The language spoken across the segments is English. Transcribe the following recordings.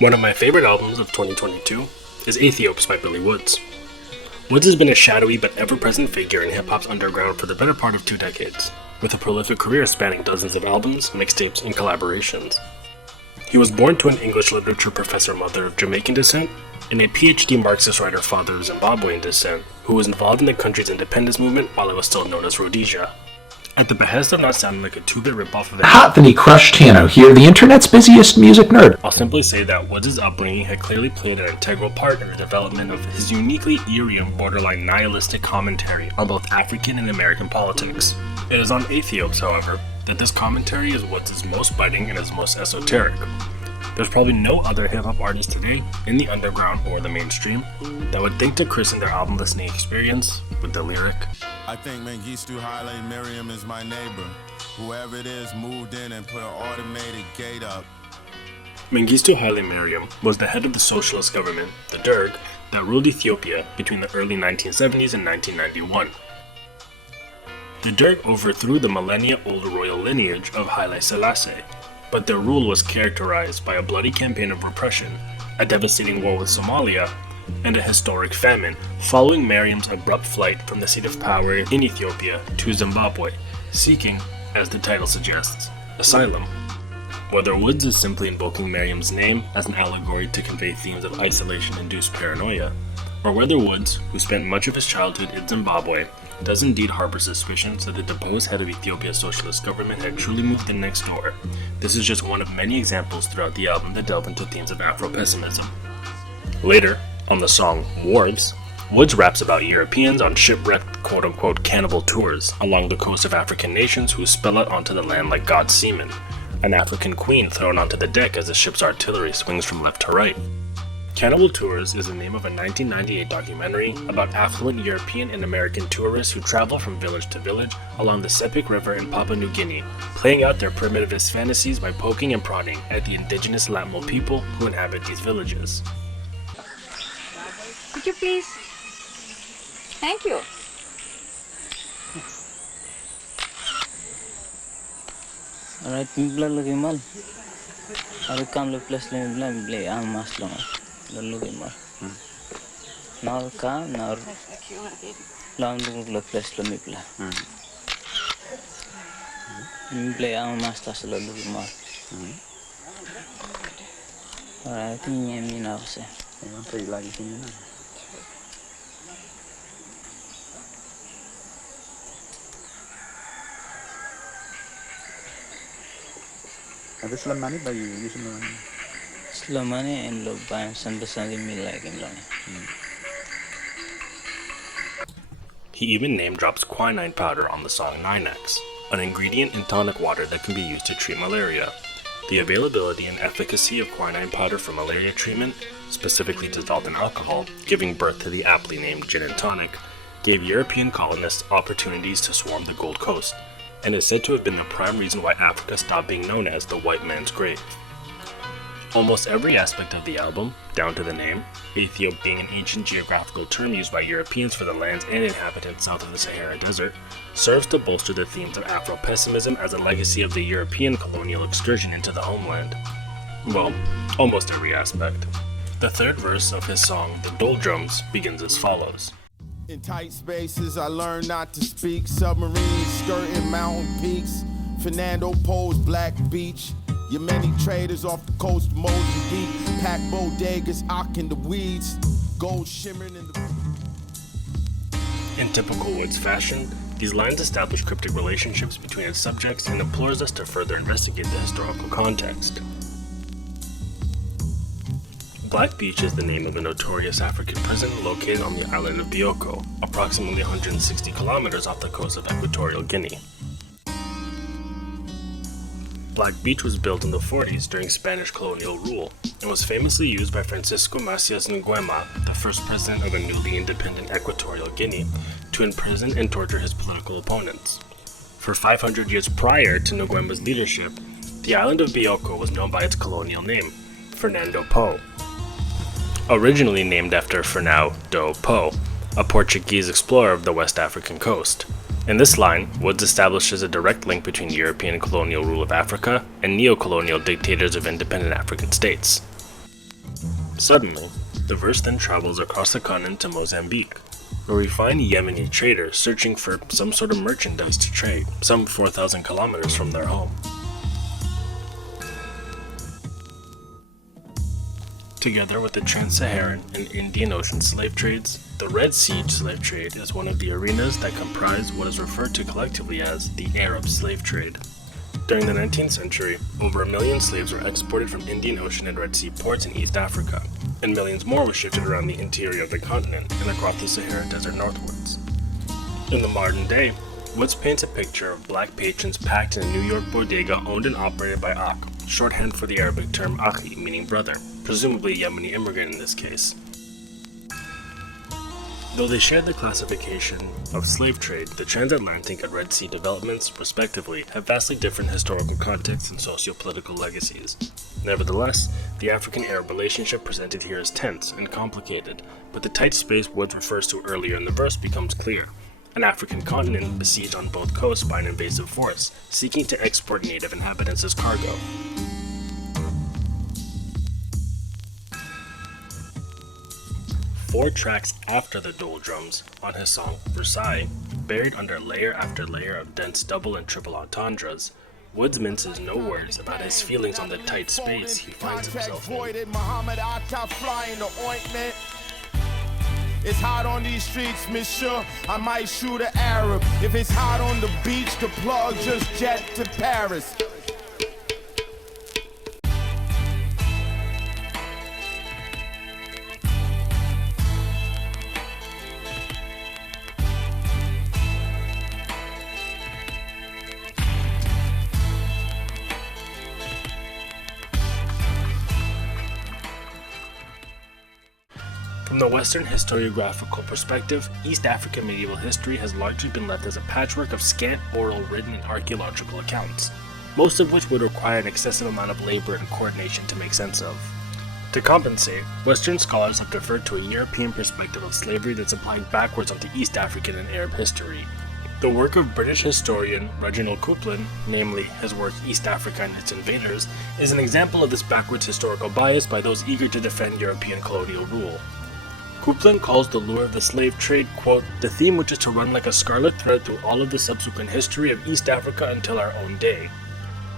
One of my favorite albums of 2022 is Ethiops by Billy Woods. Woods has been a shadowy but ever-present figure in hip-hop's underground for the better part of 2 decades, with a prolific career spanning dozens of albums, mixtapes, and collaborations. He was born to an English literature professor mother of Jamaican descent and a PhD Marxist writer father of Zimbabwean descent, who was involved in the country's independence movement while it was still known as Rhodesia. At the behest of not sounding like a 2-bit ripoff of Hot that he crushed Tano here, the internet's busiest music nerd. I'll simply say that Woods' upbringing had clearly played an integral part in the development of his uniquely eerie and borderline nihilistic commentary on both African and American politics. It is on Ethiops, however, that this commentary is Woods' most biting and his most esoteric. There's probably no other hip-hop artist today, in the underground or the mainstream, that would think to christen their album listening experience with the lyric, I think Mengistu Haile Mariam is my neighbor. Whoever it is moved in and put an automated gate up. Mengistu Haile Mariam was the head of the socialist government, the Derg, that ruled Ethiopia between the early 1970s and 1991. The Derg overthrew the millennia-old royal lineage of Haile Selassie, but their rule was characterized by a bloody campaign of repression, a devastating war with Somalia, and a historic famine, following Mariam's abrupt flight from the seat of power in Ethiopia to Zimbabwe, seeking, as the title suggests, asylum. Whether Woods is simply invoking Mariam's name as an allegory to convey themes of isolation-induced paranoia, or whether Woods, who spent much of his childhood in Zimbabwe, does indeed harbor suspicions that the deposed head of Ethiopia's socialist government had truly moved in next door, this is just one of many examples throughout the album that delve into themes of Afro-pessimism. Later, on the song Wharves, Woods raps about Europeans on shipwrecked quote-unquote cannibal tours along the coast of African nations who spill out onto the land like God's seamen, an African queen thrown onto the deck as the ship's artillery swings from left to right. Cannibal Tours is the name of a 1998 documentary about affluent European and American tourists who travel from village to village along the Sepik River in Papua New Guinea, playing out their primitivist fantasies by poking and prodding at the indigenous Latmo people who inhabit these villages. Could you please? Thank you. Alright, people lagi mal. Ada kam le plus le bla bla am mas long. Lalu mal. Now ka now long le plus le mipla. Bla am mas tas lalu mal. Alright, ini ni na se. Pergi lagi sini lah. Ada selama ni bagi selama ni. Selama ni in lo bayan sampai mil lagi long. He even name drops quinine powder on the song 9X, an ingredient in tonic water that can be used to treat malaria. The availability and efficacy of quinine powder for malaria treatment, specifically dissolved in alcohol, giving birth to the aptly named gin and tonic, gave European colonists opportunities to swarm the Gold Coast, and is said to have been the prime reason why Africa stopped being known as the white man's grave. Almost every aspect of the album, down to the name, Ethiop being an ancient geographical term used by Europeans for the lands and inhabitants south of the Sahara Desert, serves to bolster the themes of Afro-pessimism as a legacy of the European colonial excursion into the homeland. Well, almost every aspect. The third verse of his song, The Doldrums, begins as follows. In tight spaces, I learned not to speak. Submarines skirting mountain peaks. Fernando Po's Black Beach. Your many traders off the coast of Mozambique. Pack bodegas, ock in the weeds. Gold shimmering in the... In typical Woods fashion, these lines establish cryptic relationships between its subjects and implores us to further investigate the historical context. Black Beach is the name of a notorious African prison located on the island of Bioko, approximately 160 kilometers off the coast of Equatorial Guinea. Black Beach was built in the 40s during Spanish colonial rule and was famously used by Francisco Macias Nguema, the first president of a newly independent Equatorial Guinea, to imprison and torture his political opponents. For 500 years prior to Nguema's leadership, the island of Bioko was known by its colonial name, Fernando Po. Originally named after Fernão Po, a Portuguese explorer of the West African coast. In this line, Woods establishes a direct link between European colonial rule of Africa and neo-colonial dictators of independent African states. Suddenly, the verse then travels across the continent to Mozambique, where we find Yemeni traders searching for some sort of merchandise to trade, some 4,000 kilometers from their home. Together with the Trans-Saharan and Indian Ocean slave trades, the Red Sea slave trade is one of the arenas that comprise what is referred to collectively as the Arab slave trade. During the 19th century, over 1 million slaves were exported from Indian Ocean and Red Sea ports in East Africa, and millions more were shifted around the interior of the continent and across the Sahara Desert northwards. In the modern day, Woods paints a picture of black patrons packed in a New York bodega owned and operated by Ak, shorthand for the Arabic term Akhi, meaning brother, presumably a Yemeni immigrant in this case. Though they share the classification of slave trade, the transatlantic and Red Sea developments, respectively, have vastly different historical contexts and socio-political legacies. Nevertheless, the African-Arab relationship presented here is tense and complicated, but the tight space Woods refers to earlier in the verse becomes clear. An African continent besieged on both coasts by an invasive force, seeking to export native inhabitants as cargo. Four tracks after the dual drums, on his song Versailles, buried under layer after layer of dense double and triple entendres, Woods minces no words about his feelings on the tight space he finds himself in. It's hot on these streets, monsieur. I might shoot an Arab. If it's hot on the beach, the plug just jet to Paris. From the Western historiographical perspective, East African medieval history has largely been left as a patchwork of scant oral, written, and archaeological accounts, most of which would require an excessive amount of labor and coordination to make sense of. To compensate, Western scholars have deferred to a European perspective of slavery that's applied backwards onto East African and Arab history. The work of British historian Reginald Coupland, namely his work East Africa and its Invaders, is an example of this backwards historical bias by those eager to defend European colonial rule. Coupland calls the lure of the slave trade, quote, the theme which is to run like a scarlet thread through all of the subsequent history of East Africa until our own day.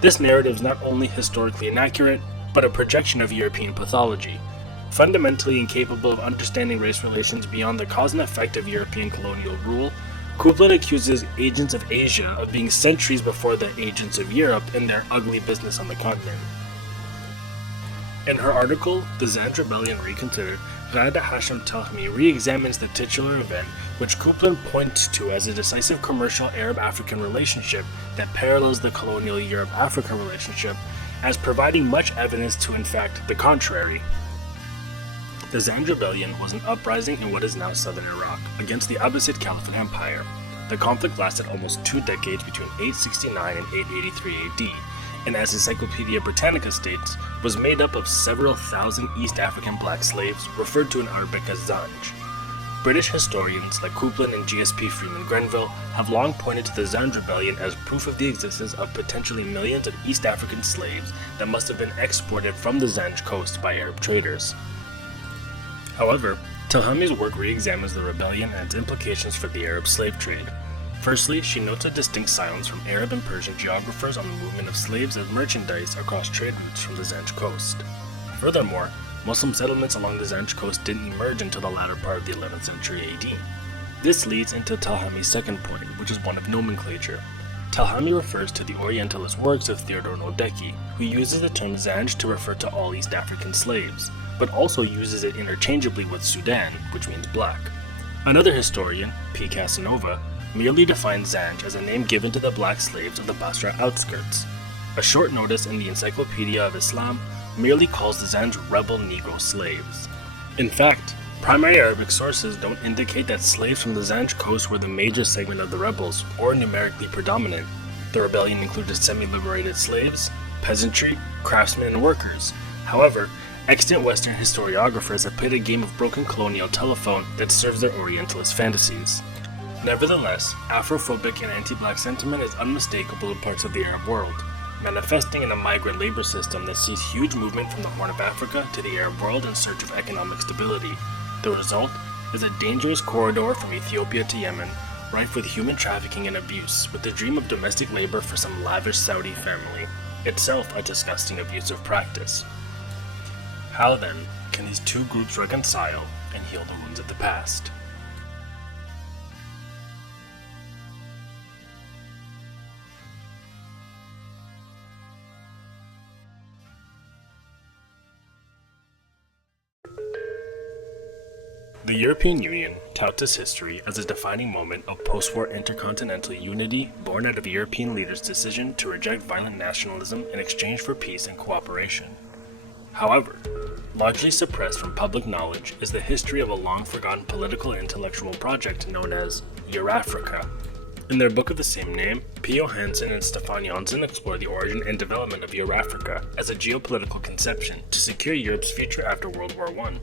This narrative is not only historically inaccurate, but a projection of European pathology. Fundamentally incapable of understanding race relations beyond the cause and effect of European colonial rule, Coupland accuses agents of Asia of being centuries before the agents of Europe in their ugly business on the continent. In her article, The Zanj Rebellion Reconsidered, Ghada Hashim Tahmi re-examines the titular event, which Coupland points to as a decisive commercial Arab-African relationship that parallels the colonial Europe-Africa relationship, as providing much evidence to, in fact, the contrary. The Zanj Rebellion was an uprising in what is now southern Iraq against the Abbasid Caliphate Empire. The conflict lasted almost 2 decades between 869 and 883 AD, and as Encyclopedia Britannica states, was made up of several thousand East African black slaves, referred to in Arabic as Zanj. British historians like Coupland and GSP Freeman Grenville have long pointed to the Zanj Rebellion as proof of the existence of potentially millions of East African slaves that must have been exported from the Zanj coast by Arab traders. However, Telhami's work re-examines the rebellion and its implications for the Arab slave trade. Firstly, she notes a distinct silence from Arab and Persian geographers on the movement of slaves as merchandise across trade routes from the Zanj coast. Furthermore, Muslim settlements along the Zanj coast didn't emerge until the latter part of the 11th century AD. This leads into Telhami's second point, which is one of nomenclature. Telhami refers to the Orientalist works of Theodore Nodeki, who uses the term Zanj to refer to all East African slaves, but also uses it interchangeably with Sudan, which means black. Another historian, P. Casanova, merely defines Zanj as a name given to the black slaves of the Basra outskirts. A short notice in the Encyclopedia of Islam merely calls the Zanj rebel Negro slaves. In fact, primary Arabic sources don't indicate that slaves from the Zanj coast were the major segment of the rebels, or numerically predominant. The rebellion included semi-liberated slaves, peasantry, craftsmen, and workers. However, extant Western historiographers have played a game of broken colonial telephone that serves their Orientalist fantasies. Nevertheless, Afrophobic and anti-black sentiment is unmistakable in parts of the Arab world. manifesting in a migrant labor system that sees huge movement from the Horn of Africa to the Arab world in search of economic stability. The result is a dangerous corridor from Ethiopia to Yemen, rife with human trafficking and abuse, with the dream of domestic labor for some lavish Saudi family, itself a disgusting abusive practice. How then can these two groups reconcile and heal the wounds of the past? The European Union touts its history as a defining moment of post-war intercontinental unity born out of European leaders' decision to reject violent nationalism in exchange for peace and cooperation. However, largely suppressed from public knowledge is the history of a long-forgotten political and intellectual project known as Eurafrica. In their book of the same name, P.O. Hansen and Stefan Janssen explore the origin and development of Eurafrica as a geopolitical conception to secure Europe's future after World War I.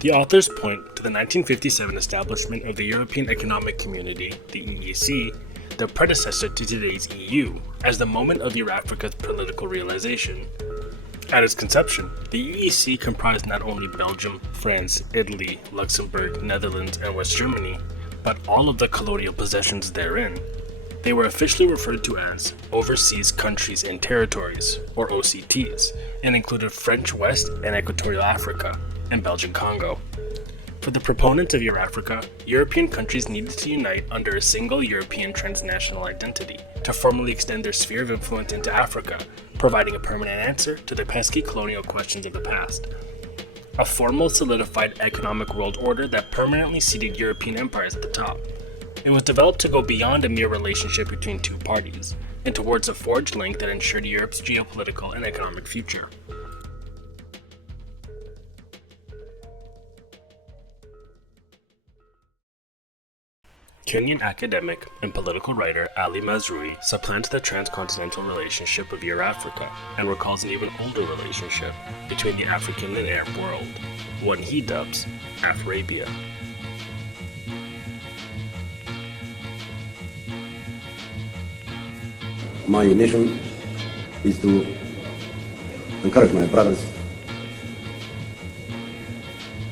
The authors point to the 1957 establishment of the European Economic Community, the EEC, the predecessor to today's EU, as the moment of Eurafrica's political realization. At its conception, the EEC comprised not only Belgium, France, Italy, Luxembourg, Netherlands, and West Germany, but all of the colonial possessions therein. They were officially referred to as Overseas Countries and Territories, or OCTs, and included French West and Equatorial Africa, and Belgian Congo. For the proponents of Eurafrica, European countries needed to unite under a single European transnational identity to formally extend their sphere of influence into Africa, providing a permanent answer to the pesky colonial questions of the past. A formal, solidified economic world order that permanently seated European empires at the top. It was developed to go beyond a mere relationship between two parties, and towards a forged link that ensured Europe's geopolitical and economic future. Kenyan academic and political writer Ali Mazrui supplants the transcontinental relationship of Eurafrica and recalls an even older relationship between the African and Arab world, one he dubs Afrabia. My mission is to encourage my brothers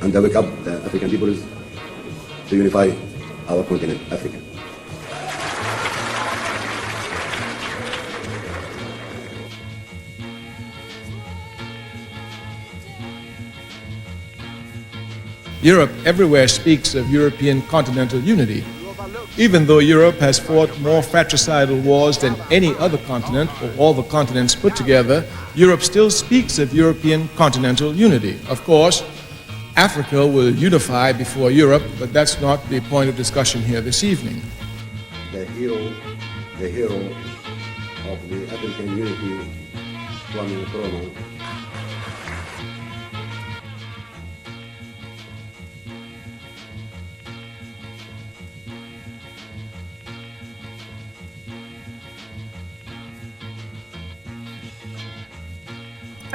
and wake up the African peoples to unify our continent, Africa. Europe everywhere speaks of European continental unity. Even though Europe has fought more fratricidal wars than any other continent or all the continents put together, Europe still speaks of European continental unity. Of course, Africa will unify before Europe, but that's not the point of discussion here this evening. The hero of the African unity, Kwame Nkrumah,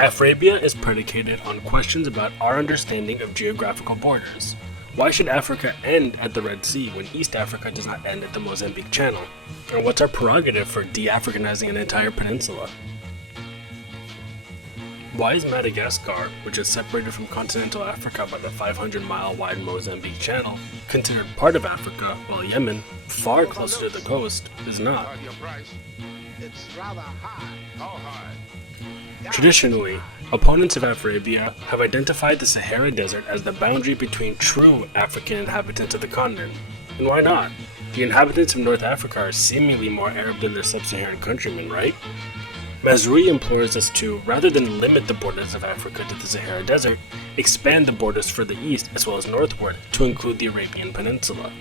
Afrabia is predicated on questions about our understanding of geographical borders. Why should Africa end at the Red Sea when East Africa does not end at the Mozambique Channel? And what's our prerogative for de-Africanizing an entire peninsula? Why is Madagascar, which is separated from continental Africa by the 500-mile wide Mozambique Channel, considered part of Africa, while Yemen, far closer to the coast, is not? Traditionally, opponents of Afrabia have identified the Sahara Desert as the boundary between true African inhabitants of the continent. And why not? The inhabitants of North Africa are seemingly more Arab than their sub-Saharan countrymen, right? Mazrui implores us to, rather than limit the borders of Africa to the Sahara Desert, expand the borders further east as well as northward to include the Arabian Peninsula.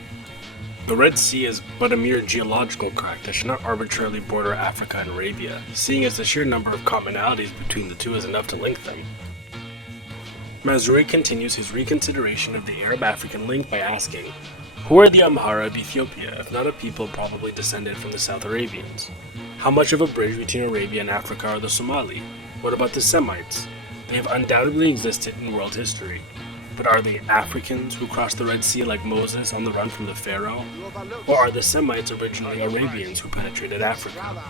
The Red Sea is but a mere geological crack that should not arbitrarily border Africa and Arabia, seeing as the sheer number of commonalities between the two is enough to link them. Mazrui continues his reconsideration of the Arab-African link by asking, who are the Amhara of Ethiopia, if not a people probably descended from the South Arabians? How much of a bridge between Arabia and Africa are the Somali? What about the Semites? They have undoubtedly existed in world history. But are they Africans who crossed the Red Sea like Moses on the run from the Pharaoh? Or are the Semites originally Arabians who penetrated Africa?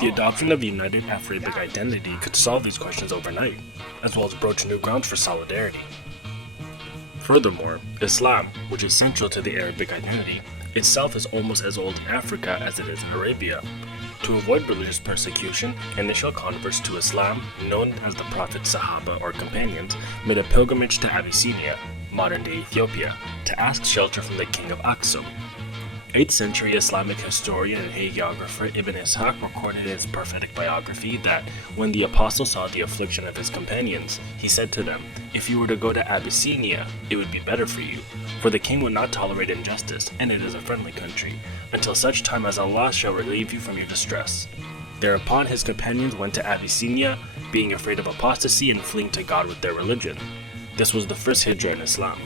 The adoption of a united Afrabic identity could solve these questions overnight, as well as broach new grounds for solidarity. Furthermore, Islam, which is central to the Arabic identity, itself is almost as old in Africa as it is in Arabia. To avoid religious persecution, initial converts to Islam, known as the Prophet's Sahaba or companions, made a pilgrimage to Abyssinia, modern-day Ethiopia, to ask shelter from the king of Aksum. 8th century Islamic historian and hagiographer Ibn Ishaq recorded in his prophetic biography that when the apostle saw the affliction of his companions, he said to them, "If you were to go to Abyssinia, it would be better for you, for the king would not tolerate injustice, and it is a friendly country, until such time as Allah shall relieve you from your distress." Thereupon his companions went to Abyssinia, being afraid of apostasy and fleeing to God with their religion. This was the first hijrah in Islam.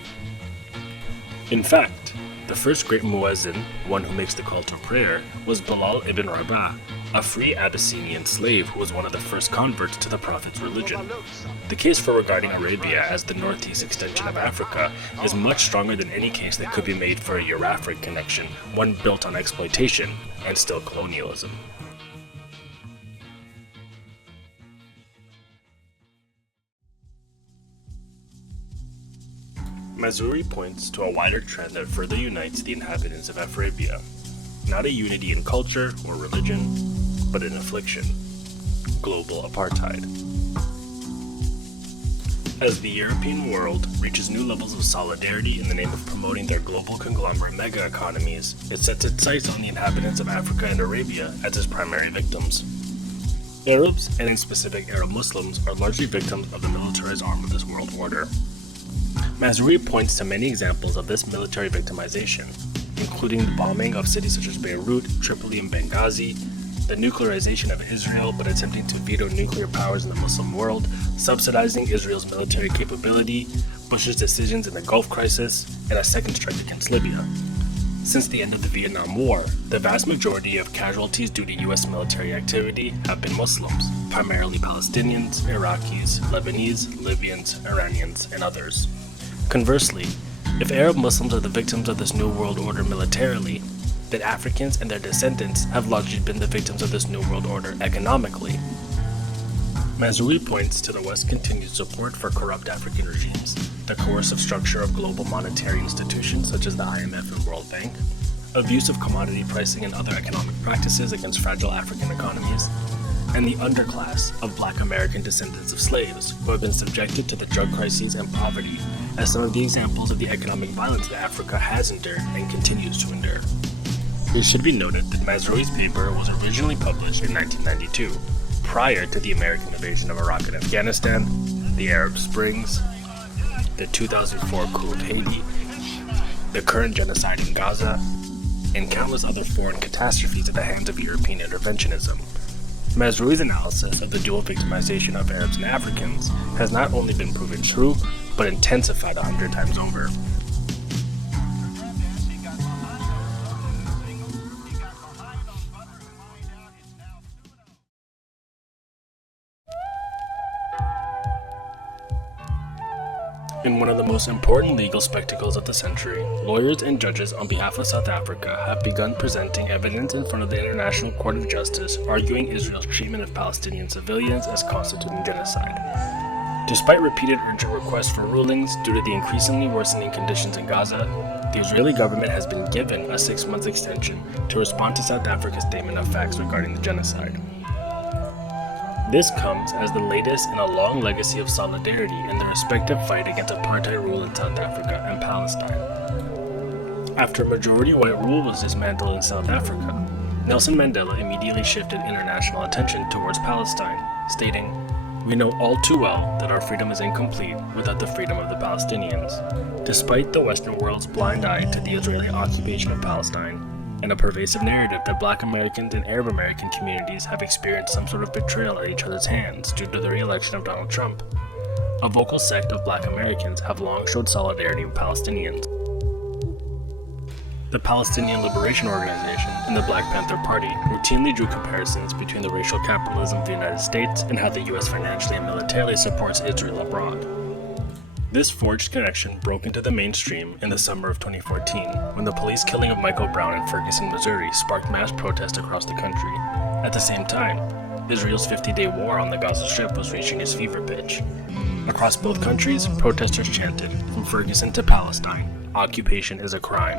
In fact, the first great muezzin, one who makes the call to prayer, was Bilal ibn Rabah, a free Abyssinian slave who was one of the first converts to the Prophet's religion. The case for regarding Arabia as the northeast extension of Africa is much stronger than any case that could be made for a Eurafric connection, one built on exploitation and still colonialism. Mazrui points to a wider trend that further unites the inhabitants of Afrabia, not a unity in culture or religion, but in affliction: global apartheid. As the European world reaches new levels of solidarity in the name of promoting their global conglomerate mega-economies, it sets its sights on the inhabitants of Africa and Arabia as its primary victims. Arabs, and in specific Arab Muslims, are largely victims of the militarized arm of this world order. Mazrui points to many examples of this military victimization, including the bombing of cities such as Beirut, Tripoli, and Benghazi, the nuclearization of Israel but attempting to veto nuclear powers in the Muslim world, subsidizing Israel's military capability, Bush's decisions in the Gulf crisis, and a second strike against Libya. Since the end of the Vietnam War, the vast majority of casualties due to U.S. military activity have been Muslims, primarily Palestinians, Iraqis, Lebanese, Libyans, Iranians, and others. Conversely, if Arab Muslims are the victims of this New World Order militarily, then Africans and their descendants have largely been the victims of this New World Order economically. Mazrui points to the West's continued support for corrupt African regimes, the coercive structure of global monetary institutions such as the IMF and World Bank, abuse of commodity pricing and other economic practices against fragile African economies, and the underclass of Black American descendants of slaves who have been subjected to the drug crises and poverty as some of the examples of the economic violence that Africa has endured and continues to endure. It should be noted that Mazrui's paper was originally published in 1992, prior to the American invasion of Iraq and Afghanistan, the Arab Springs, the 2004 coup of Haiti, the current genocide in Gaza, and countless other foreign catastrophes at the hands of European interventionism. Mazrui's analysis of the dual victimization of Arabs and Africans has not only been proven true, but intensified 100 times over. In one of the most important legal spectacles of the century, lawyers and judges on behalf of South Africa have begun presenting evidence in front of the International Court of Justice arguing Israel's treatment of Palestinian civilians as constituting genocide. Despite repeated urgent requests for rulings due to the increasingly worsening conditions in Gaza, the Israeli government has been given a 6-month extension to respond to South Africa's statement of facts regarding the genocide. This comes as the latest in a long legacy of solidarity in the respective fight against apartheid rule in South Africa and Palestine. After majority white rule was dismantled in South Africa, Nelson Mandela immediately shifted international attention towards Palestine, stating, "We know all too well that our freedom is incomplete without the freedom of the Palestinians." Despite the Western world's blind eye to the Israeli occupation of Palestine, and a pervasive narrative that Black Americans and Arab American communities have experienced some sort of betrayal at each other's hands due to the re-election of Donald Trump, a vocal sect of Black Americans have long showed solidarity with Palestinians. The Palestinian Liberation Organization and the Black Panther Party routinely drew comparisons between the racial capitalism of the United States and how the U.S. financially and militarily supports Israel abroad. This forged connection broke into the mainstream in the summer of 2014, when the police killing of Michael Brown in Ferguson, Missouri sparked mass protests across the country, At the same time, Israel's 50-day war on the Gaza Strip was reaching its fever pitch. Across both countries, protesters chanted, from Ferguson to Palestine, "Occupation is a crime."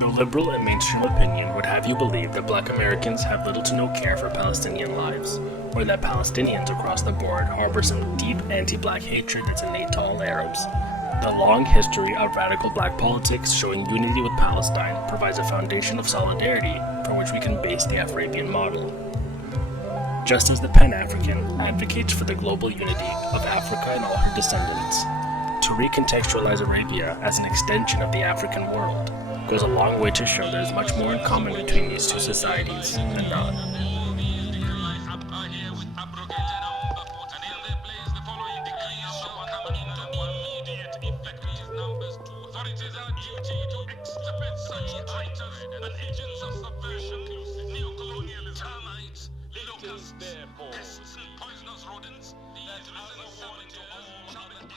Though liberal and mainstream opinion would have you believe that Black Americans have little to no care for Palestinian lives, or that Palestinians across the board harbor some deep anti-Black hatred that's innate to all Arabs, the long history of radical Black politics showing unity with Palestine provides a foundation of solidarity from which we can base the Afrabian model. Just as the Pan-African advocates for the global unity of Africa and all her descendants, to recontextualize Arabia as an extension of the African world goes a long way to show there is much more in common between these two societies than not. Poisonous rodents that are the warning to all